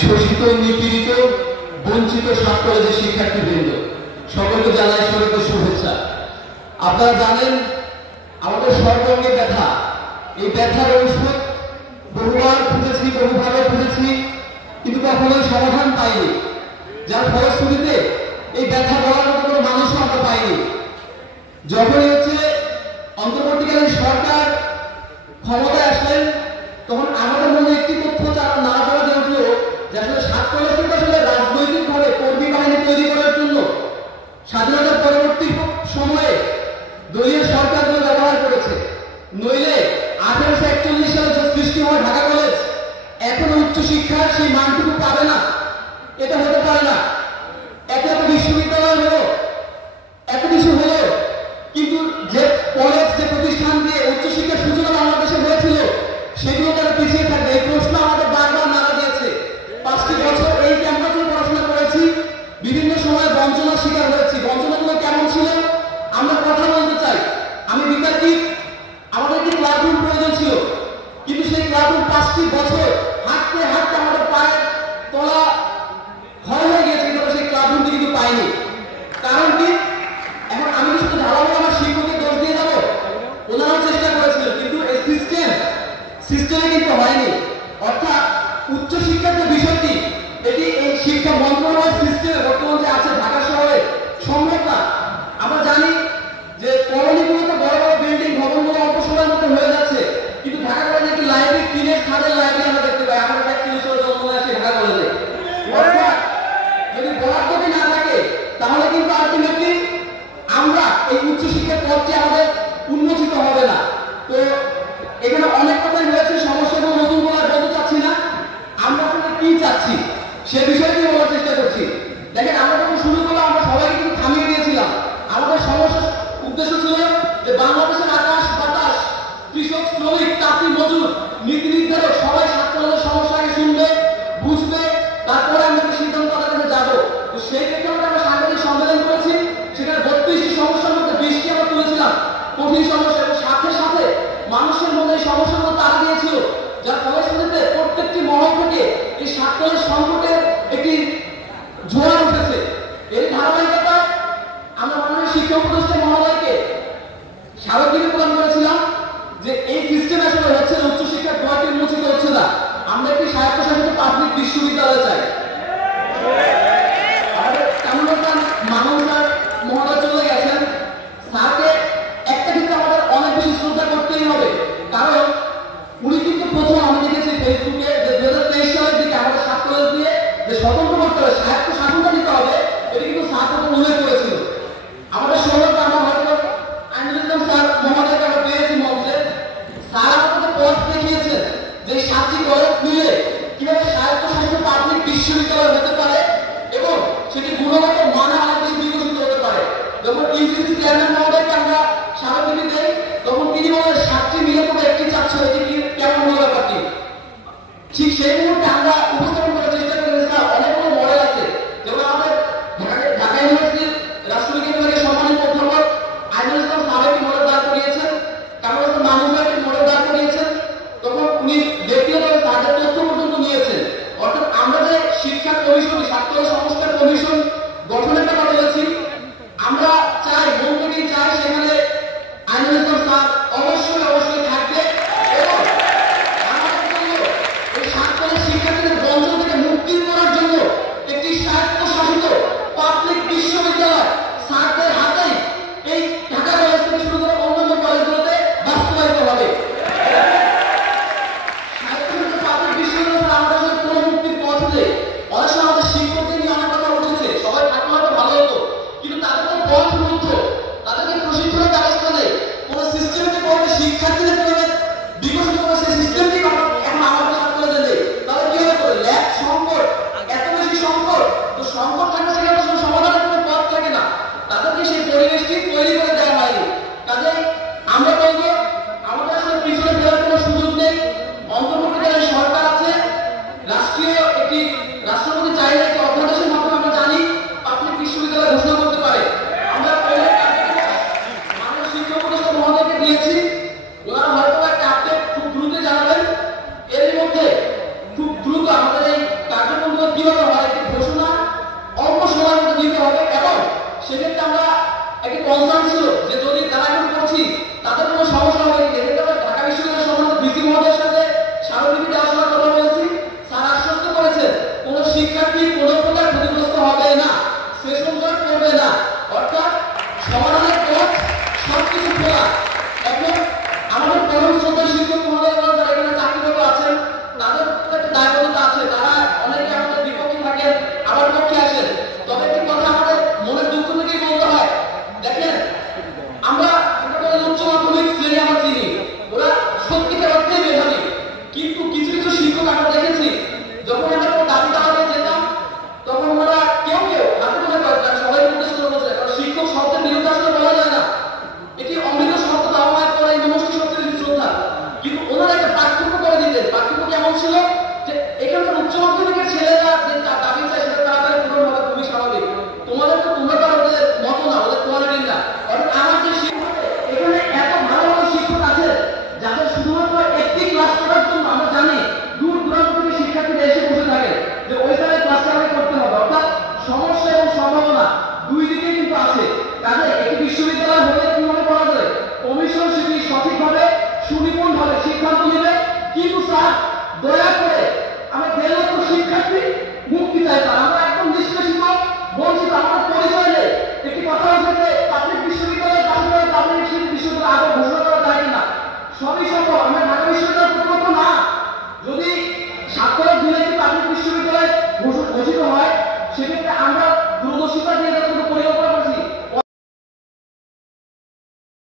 শোষিত, নিপীড়িত, বঞ্চিত সাত কলেজের শিক্ষার্থীবৃন্দ, সকলকে জানাই স্বাগত, শুভেচ্ছা। আপনারা জানেন আমাদের সর্বাঙ্গে ব্যথা, এই ব্যথার ঔষধ বহুবার খুঁজেছি, বহুভাবে খুঁজেছি, কিন্তু কখনোই সমাধান পাইনি। যার ফলশ্রুতিতে এই ব্যথা বলার মতো কোনো মানুষও আমরা পাইনি। যখনই অন্তর্বর্তীকালীন সরকার ক্ষমতায় আসলেন, তখন আমাদের মনে একটি তথ্য যারা না জমা দিয়ে উঠল যে আসলে সাত কলেজ কিন্তু আসলে রাজনৈতিকভাবে কর্মী বাহিনী তৈরি করার জন্য স্বাধীনতার পরবর্তী সময়ে দলীয় সরকারগুলো ব্যবহার করেছে। নইলে 1841 সালে যে সৃষ্টি হওয়া ঢাকা কলেজ এখনো উচ্চশিক্ষার সেই মানটুকু পাবে না, এটা হতে পারে না। এত বিশ্ববিদ্যালয় হলো, এত কিছু হলো, কিন্তু যে কলেজ, যে প্রতিষ্ঠান দিয়ে উচ্চশিক্ষার সূচনা বাংলাদেশে হয়েছিল সেগুলো তারা পিছিয়ে থাকবে, এই প্রশ্ন আমাদের বারবার নাড়া দিয়েছে। 5টি বছর এই ক্যাম্পাসে পড়াশোনা করেছি, বিভিন্ন সময় বঞ্চনার শিকার হয়েছি। বঞ্চনাগুলো কেমন ছিল আমরা কথা বলতে চাই। আমি বিদ্যার্থী, আমাদের একটি ক্লাসরুম প্রয়োজন ছিল, কিন্তু সেই ক্লাসরুম 5টি বছর হাঁটতে হাঁটতে আমাদের পায়ের তলা ক্ষয় হয়ে গিয়েছে, কিন্তু সেই ক্লাসরুমটি কিন্তু পাইনি। কারণ কি? এখন আমি শুধু ধারাবো আমার শিক্ষকের দোষ দিয়ে যাবো? ওনারাও চেষ্টা করেছিলেন, কিন্তু এই সিস্টেমে কিন্তু হয়নি। অর্থাৎ উচ্চশিক্ষার যে বিষয়টি, এটি এই শিক্ষা মন্ত্রণালয় সিস্টেমে বর্তমান যে আছে ঢাকা শহরে সম্ভব না। আমরা জানি যে কলোনিগুলোতে বড় বড় বিল্ডিং, ভবনগুলো অল্প সময়ের মধ্যে হয়ে যাচ্ছে, কিন্তু ঢাকা কলেজে একটি লাইব্রেরি, টিনের ছাদের লাইব্রেরি আমরা দেখতে পাই। আমরা 41 সালে জন্ম আসি ঢাকা কলেজে। অর্থাৎ যদি বরাদ্দটি না থাকে তাহলে কিন্তু আলটিমেটলি আমরা এই উচ্চশিক্ষার পথটি আমাদের উন্মোচিত হবে না। তো এখানে অনেক কথাই রয়েছে, সমস্যাগুলো নতুন করে বলতে চাচ্ছি না। আমরা আসলে কি চাচ্ছি সে বিষয়টি বলার চেষ্টা করছি। দেখেন, আমরা যখন শুরু করলাম আমরা সবাইকে কিন্তু থামিয়ে দিয়েছিলাম। আমাদের সমস্যার উদ্দেশ্য ছিল যে বাংলাদেশের আকাশ বাতাস, কৃষক, শ্রমিক, চাকরি, মজুর, নীতি নির্ধারক সবাই ছাত্রদের সমস্যাকে শুনবে, বুঝবে, তারপরে আমরা সিদ্ধান্ত কাছে যাবো। তো সেই প্রেক্ষাপটে আমরা সাংবাদিক সম্মেলন করেছি, সেখানে 32টি সমস্যার মধ্যে 20টি আমরা তুলেছিলাম কঠিন সমস্যা, এবং সাথে সাথে মানুষের মধ্যে এই সমস্যাগুলো তারা দিয়েছিল, যার ফলশ্রুতিতে প্রত্যেকটি মহল থেকে এই সাত কলেজ সংকটের একটি জোয়ার উঠেছে। এই ধারাবাহিকতায় আমরা মাননীয় শিক্ষা উপদেষ্টা মহোদয়কে স্মারকলিপি প্রদান করেছিলাম যে এই সিস্টেমে আসলে হচ্ছে না, উচ্চশিক্ষার দুয়ারটি উন্মোচিত হচ্ছে না। আমরা একটি স্বায়ত্তশাসিত পাবলিক বিশ্ববিদ্যালয় চাই। আমাদের কামরুল হাসান মামুন স্যার মহোদয় চলে গেছেন, স্যারকে একটা কিন্তু আমাদের অনেক বেশি শ্রদ্ধা করতেই হবে। কারণ উনি কিন্তু প্রথম, আমি দেখেছি ফেসবুকে, যে 2023 সালের দিকে আমাদের সাত কলেজ দিয়ে যে স্বতন্ত্র করতে হবে, স্বায়ত্ত শাসনটা দিতে হবে, এটি কিন্তু স্যার প্রথম উল্লেখ করেছিল। আমাদের সৌরভ, আমরা হয়তো আইনুল ইসলাম স্যার মহোদয়কে আমরা পেয়েছি মঞ্চে। স্যার আমাদের পথ দেখিয়েছেন যে 7টি কলেজ মিলে কিভাবে স্বায়ত্তশাসিত পাবলিক বিশ্ববিদ্যালয় হতে পারে এবং সেটি গুণগত মানে অনেক বেশি বিকশিত হতে পারে। যখন ইউজিসি চেয়ারম্যান মহোদয়কে আমরা স্মারকলিপি দেই, তখন তিনি বলেন 7টি মিলে কোনো একটি চাচ্ছিল, এটি কেমন হলো ব্যাপারটি। ঠিক সেই মুহূর্তে আমরা উপস্থাপন করার চেষ্টা করেছি স্যার অনেকগুলো মডেল আছে, যেমন আমাদের ঢাকা ইউনিভার্সিটির রাষ্ট্রবিজ্ঞান বিভাগের সম্মানিত অধ্যাপক আইনুল ইসলাম স্যার একটি মডেল দাঁড় করিয়েছেন, কামরুল হাসান মামুন স্যার একটি মডেল দাঁড় করিয়েছেন। তখন উনি ব্যক্তিগতভাবে তাদের তথ্য পর্যন্ত নিয়েছেন। অর্থাৎ আমরা যে শিক্ষা কমিশন, ছাত্র সংস্কার কমিশন গঠনের কথা বলেছি, আমরা চাই, মন থেকেই চাই, সেখানে আইনুল ইসলাম স্যার অবশ্যই অবশ্যই থাকবে এবং আমাদের জন্য এই ছাত্রদের শিক্ষার্থীদের বঞ্চন থেকে মুক্তি করার জন্য একটি স্বায়ত্তশাসিত পাবলিক বিশ্ববিদ্যালয় স্যারদের হাতেই এই ঢাকা কলেজ থেকে শুরু করে অন্যান্য কলেজগুলোতে বাস্তবায়িত হবে। স্বায়ত্তশাসিত পাবলিক বিশ্ববিদ্যালয় আমাদের আসলে কোনো মুক্তির পথ নেই। অনেক সময় আমাদের শিক্ষকদের নিয়ে অনেক কথা উঠেছে, সবাই থাকলে হয়তো ভালো হতো, কিন্তু তাদের কোনো পথ রুদ্ধ, তাদেরকে প্রশিক্ষণের ব্যবস্থা নেই, কোনো সিস্টেমকে কোনো শিক্ষার্থীদের পরিমাণে বিকশিত করে সেই সিস্টেমটি এখন আমাদের ছাত্রদের নেই। তাহলে কি হবে? করে ল্যাব সংকট, এত বেশি সংকট, তো সংকট থাকলে সেখানে কোনো সমাধানের কোনো পথ থাকে না, তাদেরকে সেই পরিবেশটি তৈরি করে দেওয়া হয়নি। কাজেই আমরা বলবো আমাদের আসলে পিছনে ফেরার কোনো সুযোগ নেই। অন্তর্বর্তীকালীন সরকার আছে, রাষ্ট্রীয় একটি রাষ্ট্রপতি চাইলে একটি অধ্যাদেশের মাধ্যমে আমরা জানি পাবলিক বিশ্ববিদ্যালয় ঘোষণা করতে পারে। আমরা মাননীয় শিক্ষা উপদেষ্টা মহোদয়কে দিয়েছি, ওনারা হয়তো একটা আপডেট খুব দ্রুত জানাবেন। এর মধ্যে খুব দ্রুত আমাদের এই কার্যক্রম সিদ্ধান্ত নেবে। কিন্তু স্যার, দয়া করে আমার 1.5 লক্ষ শিক্ষার্থী মুক্তি চায় তারা।